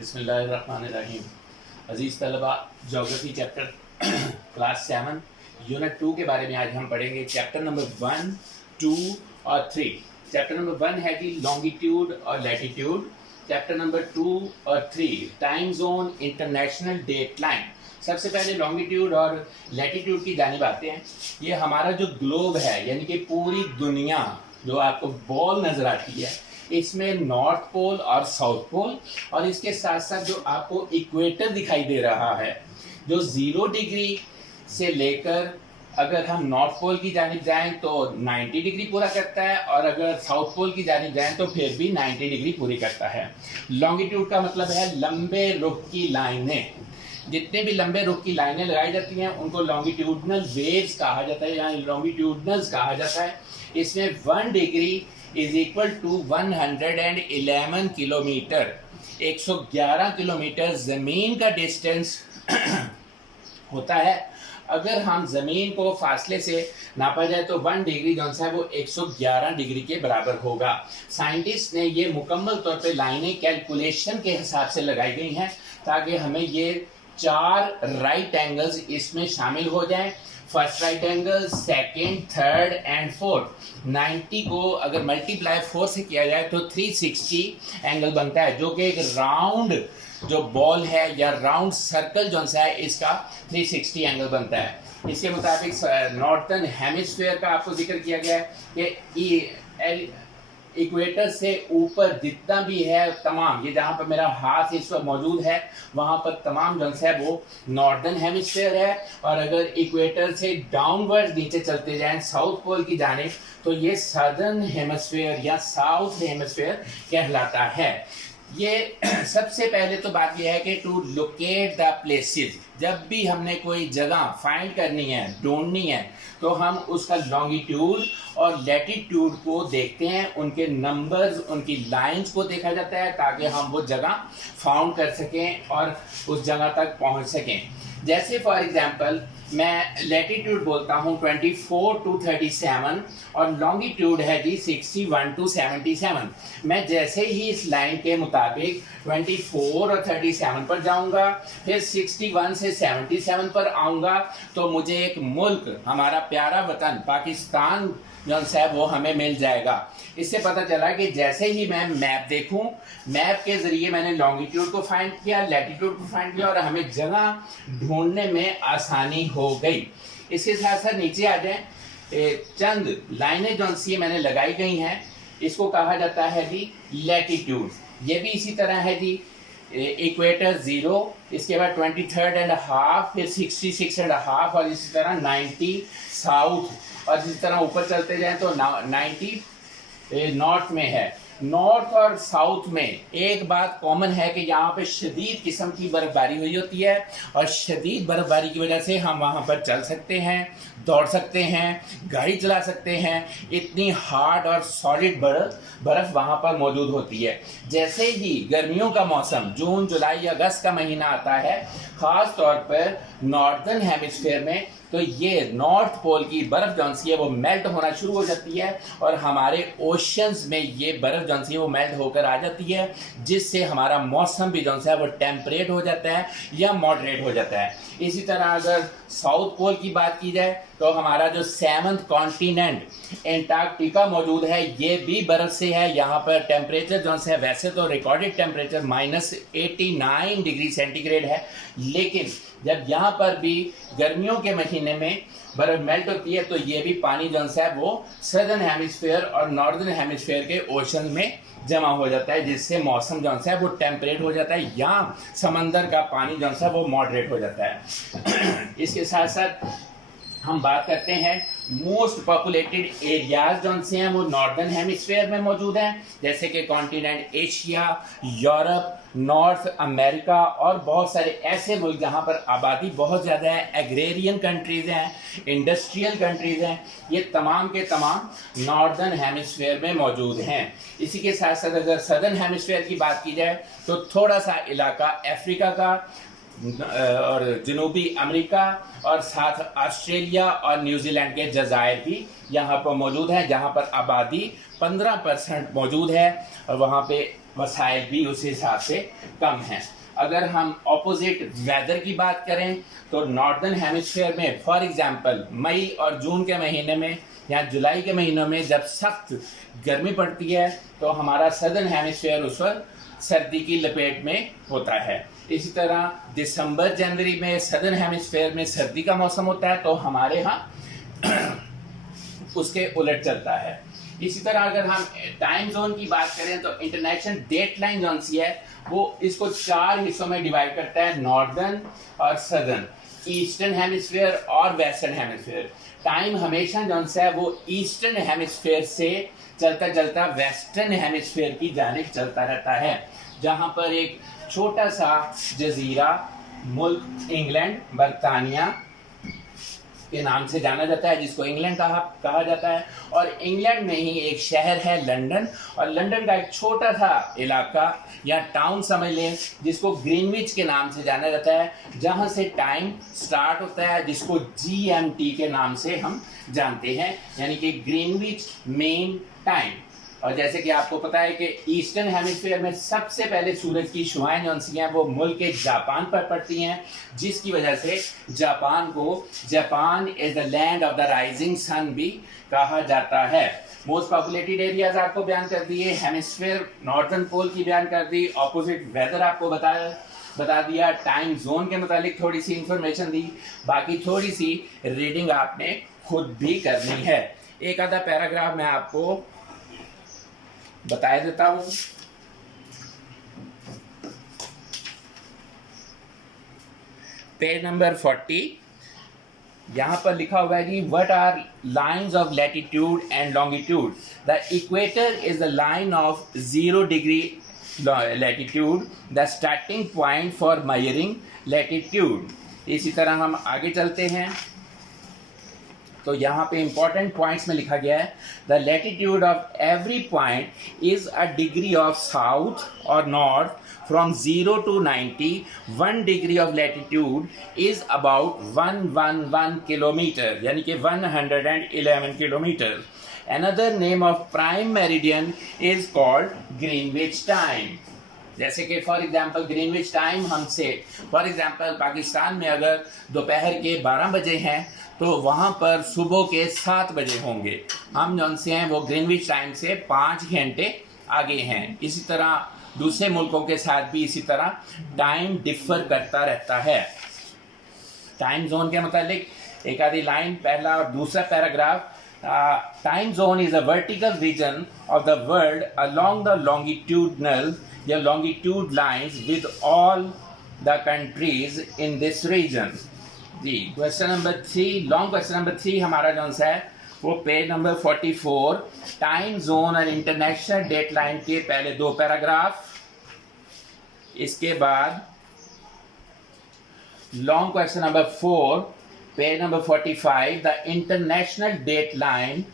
बिस्मिल्लाहिर्रहमानिर्रहीम। अजीज़ तलबा, geography chapter class 7 unit 2 के बारे में आज हम पढ़ेंगे। चैप्टर नंबर 1, 2 और 3। चैप्टर नंबर 1 है जी लॉन्गिट्यूड और लैटिट्यूड। चैप्टर नंबर 2 और 3 time zone, international date line. सबसे पहले लॉन्गिट्यूड और लैटिट्यूड की जानिब आते हैं। ये हमारा जो ग्लोब है, यानी कि पूरी दुनिया जो आपको बॉल नज़र आती है, इसमें नॉर्थ पोल और साउथ पोल, और इसके साथ साथ जो आपको इक्वेटर दिखाई दे रहा है, जो 0 डिग्री से लेकर अगर हम नॉर्थ पोल की जानिब जाएं तो 90 डिग्री पूरा करता है, और अगर साउथ पोल की जानिब जाएं तो फिर भी 90 डिग्री पूरी करता है। लॉन्गिट्यूड का मतलब है लंबे रुख की लाइनें। जितने भी लंबे रुख की लाइनें लगाई जाती हैं उनको लॉन्गिट्यूडनल वेव्स कहा जाता है, या लॉन्गिट्यूडनल्स कहा जाता है। इसमें 1 degree is equal to 111 kilometre. 111 kilometre ज़मीन का डिस्टेंस होता है। अगर हम ज़मीन को फासले से नापा जाए तो 1 डिग्री जो है वो 111 डिग्री के बराबर होगा। साइंटिस्ट ने ये मुकम्मल तौर पे लाइनें कैलकुलेशन के हिसाब से लगाई गई हैं ताकि हमें ये 4 राइट एंगल्स इसमें शामिल हो जाएं। First right angle, second, third and fourth. 90 को अगर मल्टीप्लाई 4 से किया जाए तो 360 एंगल बनता है, जो कि एक राउंड जो बॉल है या राउंड सर्कल जो है इसका 360 एंगल बनता है। इसके मुताबिक नॉर्थर्न हेमिस्फीयर का आपको जिक्र किया गया है कि इक्वेटर से ऊपर जितना भी है तमाम, ये जहाँ पर मेरा हाथ इस वक्त मौजूद है वहाँ पर तमाम जो है वो नॉर्दर्न हेमिस्फीयर है, और अगर इक्वेटर से डाउनवर्ड नीचे चलते जाएं साउथ पोल की जानिब तो ये सदर्न हेमिस्फीयर या साउथ हेमिस्फीयर कहलाता है। ये सबसे पहले तो बात यह है कि टू लोकेट द प्लेसेस, जब भी हमने कोई जगह फाइंड करनी है, ढूंढनी है, तो हम उसका लॉन्गिट्यूड और लैटिट्यूड को देखते हैं, उनके नंबर्स, उनकी लाइंस को देखा जाता है ताकि हम वो जगह फाउंड कर सकें और उस जगह तक पहुंच सकें। जैसे फॉर एग्जांपल मैं लैटिट्यूड बोलता हूँ 24 to 37 और लॉन्गिट्यूड है जी 61 to 77। मैं जैसे ही इस लाइन के मुताबिक 24 और 37 पर जाऊंगा, फिर 61 से 77 पर आऊंगा, तो मुझे एक मुल्क, हमारा प्यारा वतन पाकिस्तान जो है वो हमें मिल जाएगा। इससे पता चला कि जैसे ही मैं मैप देखूं, मैप के ज़रिए मैंने लॉन्गिट्यूड को फाइंड किया, लैटिट्यूड को फाइंड किया, और हमें जगह ढूंढने में आसानी हो गई। इसके साथ साथ नीचे आ जाए, चंद लाइनें जो सी मैंने लगाई गई हैं, इसको कहा जाता है जी लैटिट्यूड। ये भी इसी तरह है जी, इक्वेटर 0, इसके बाद 23.5, फिर 66.5, और इसी तरह 90 साउथ, और जिस तरह ऊपर चलते जाएं तो 90 नॉर्थ में है। नॉर्थ और साउथ में एक बात कॉमन है कि यहाँ पे शदीद किस्म की बर्फबारी हुई होती है, और शदीद बर्फबारी की वजह से हम वहाँ पर चल सकते हैं, दौड़ सकते हैं, गाड़ी चला सकते हैं। इतनी हार्ड और सॉलिड बर्फ़ वहाँ पर मौजूद होती है। जैसे ही गर्मियों का मौसम जून, जुलाई, अगस्त का महीना आता है, ख़ास तौर पर नॉर्दर्न हेमिस्फीयर में, तो ये नॉर्थ पोल की बर्फ़ जौन सी है वो मेल्ट होना शुरू हो जाती है, और हमारे ओशंस में ये बर्फ़ जौन सी है वो मेल्ट होकर आ जाती है, जिससे हमारा मौसम भी जौन सा है वो टेम्परेट हो जाता है या मॉडरेट हो जाता है। इसी तरह अगर साउथ पोल की बात की जाए तो हमारा जो 7th कॉन्टिनेंट एंटार्क्टिका मौजूद है, ये भी बर्फ़ से है। यहाँ पर टेम्परेचर जो है वैसे तो रिकॉर्डेड टेम्परेचर -89 डिग्री सेंटीग्रेड है, लेकिन जब यहाँ पर भी गर्मियों के महीने में बर्फ़ मेल्ट होती है तो ये भी पानी जो है वो सदर्न हेमिस्फीयर और नॉर्दर्न हेमिस्फीयर के ओशन में जमा हो जाता है, जिससे मौसम जो है वो टेम्परेट हो जाता है, या समंदर का पानी जो है वो मॉडरेट हो जाता है। इसके साथ साथ हम बात करते हैं मोस्ट पॉपुलेटेड एरियाज जो से हैं वो नॉर्दर्न हेमिस्फीयर में मौजूद हैं, जैसे कि continent Asia, Europe, north America, और बहुत सारे ऐसे मुल्क जहाँ पर आबादी बहुत ज़्यादा है, एग्रेरियन कंट्रीज़ हैं, इंडस्ट्रियल कंट्रीज़ हैं, ये तमाम के तमाम नॉर्दर्न हेमिस्फीयर में मौजूद हैं। इसी के साथ साथ अगर सदर्न हेमिस्फीयर की बात की जाए तो थोड़ा सा इलाका अफ्रीका का और जनूबी अमेरिका और साथ ऑस्ट्रेलिया और न्यूजीलैंड के जज़ायर भी यहाँ पर मौजूद हैं, जहाँ पर आबादी 15% मौजूद है, और वहाँ पे वसाइल भी उस हिसाब से कम हैं। अगर हम ऑपोजिट वेदर की बात करें तो नॉर्दर्न हेमिस्फीयर में फॉर एग्जांपल मई और जून के महीने में या जुलाई के महीनों में जब सख्त गर्मी पड़ती है तो हमारा सदर्न हेमिस्फीयर उस वक्त सर्दी की लपेट में होता है। इसी तरह दिसंबर जनवरी में सदर्न हेमिस्फीयर में सर्दी का मौसम होता है तो हमारे यहाँ उसके उलट चलता है। इसी तरह अगर हम टाइम जोन की बात करें तो इंटरनेशनल डेट लाइन जोन सी है वो इसको 4 हिस्सों में डिवाइड करता है, नॉर्दर्न और सदर्न, ईस्टर्न हेमिस्फीयर और वेस्टर्न हेमिस्फीयर। टाइम हमेशा जो है वो ईस्टर्न हेमिस्फीयर से चलता चलता वेस्टर्न हेमिस्फीयर की जानिब चलता रहता है, जहाँ पर एक छोटा सा जजीरा मुल्क इंग्लैंड बरतानिया के नाम से जाना जाता है, जिसको इंग्लैंड कहा जाता है, और इंग्लैंड में ही एक शहर है लंदन, और लंदन का एक छोटा सा इलाका या टाउन समझ लें जिसको ग्रीनविच के नाम से जाना जाता है, जहां से टाइम स्टार्ट होता है, जिसको GMT के नाम से हम जानते हैं, यानी कि ग्रीनविच मेन टाइम। और जैसे कि आपको पता है कि ईस्टर्न हेमिस्फीयर में सबसे पहले सूरज की शुआएं जो सी हैं वो मुल्क के जापान पर पड़ती हैं, जिसकी वजह से जापान को Japan is the land of the rising sun भी कहा जाता है। मोस्ट पॉपुलेटेड एरियाज आपको बयान कर दिए, हेमिस्फीयर नॉर्दर्न पोल की बयान कर दी, ऑपोजिट वेदर आपको बता दिया, टाइम जोन के मुतालिक थोड़ी सी इंफॉर्मेशन दी, बाकी थोड़ी सी रीडिंग आपने खुद भी करनी है। एक आधा पैराग्राफ मैं आपको बता देता हूं। पेज नंबर 40 यहां पर लिखा हुआ है जी, what are lines of latitude and longitude. The equator is the line of 0 degree latitude, the starting point for measuring latitude. इसी तरह हम आगे चलते हैं तो यहाँ पे इंपॉर्टेंट पॉइंट्स में लिखा गया है, the latitude of every point is a degree of south और north from 0 to 90। 1 degree of latitude is about 111 kilometre, यानी कि 111 kilometre. Another name of prime meridian is called Greenwich time। जैसे कि for example Greenwich time हमसे for example Pakistan में अगर दोपहर के 12 बजे हैं तो वहाँ पर सुबह के 7 बजे होंगे। हम जौन से हैं वो ग्रीनविच टाइम से 5 घंटे आगे हैं। इसी तरह दूसरे मुल्कों के साथ भी इसी तरह टाइम डिफर करता रहता है। टाइम जोन के मुतालिक एक आधी लाइन, पहला और दूसरा paragraph. Time zone is a vertical region of the world along the longitudinal या longitude lines with all the countries in this region। जी question number 3, long question number 3 हमारा जो है वो पेज नंबर 44, टाइम जोन और international date line के पहले 2 paragraph, इसके बाद long question number 4 page number 45, the international date line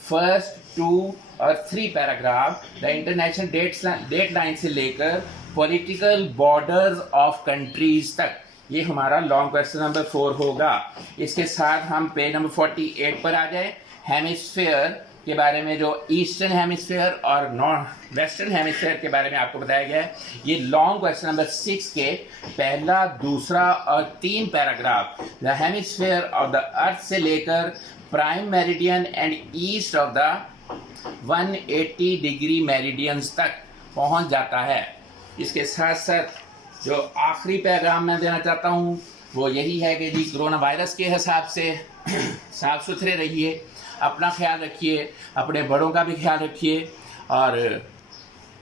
first 2 और 3 paragraph, the international date line से लेकर पॉलिटिकल बॉर्डर्स ऑफ कंट्रीज तक, ये हमारा लॉन्ग क्वेश्चन नंबर 4 होगा। इसके साथ हम पेज नंबर 48 पर आ जाए। हेमिस्फीयर के बारे में जो ईस्टर्न हेमिस्फीयर और वेस्टर्न हेमिस्फीयर के बारे में आपको बताया गया है, ये लॉन्ग क्वेश्चन नंबर 6 के पहला, दूसरा और 3 paragraph, the hemisphere of the earth से लेकर prime meridian and east of the 180 degree meridians तक पहुंच जाता है। इसके साथ साथ जो आखिरी पैगाम मैं देना चाहता हूँ वो यही है कि जी कोरोना वायरस के हिसाब से साफ सुथरे रहिए, अपना ख्याल रखिए, अपने बड़ों का भी ख्याल रखिए, और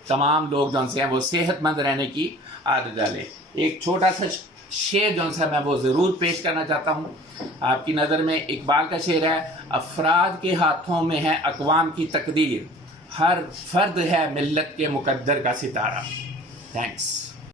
तमाम लोग जो से हैं वो सेहतमंद रहने की आदत डालें। एक छोटा सा शेर जो सा मैं वो ज़रूर पेश करना चाहता हूँ आपकी नज़र में। इकबाल का शेर है, अफराद के हाथों में है अक़वाम की तकदीर, हर फर्द है मिल्लत के मुकद्दर का सितारा। थैंक्स।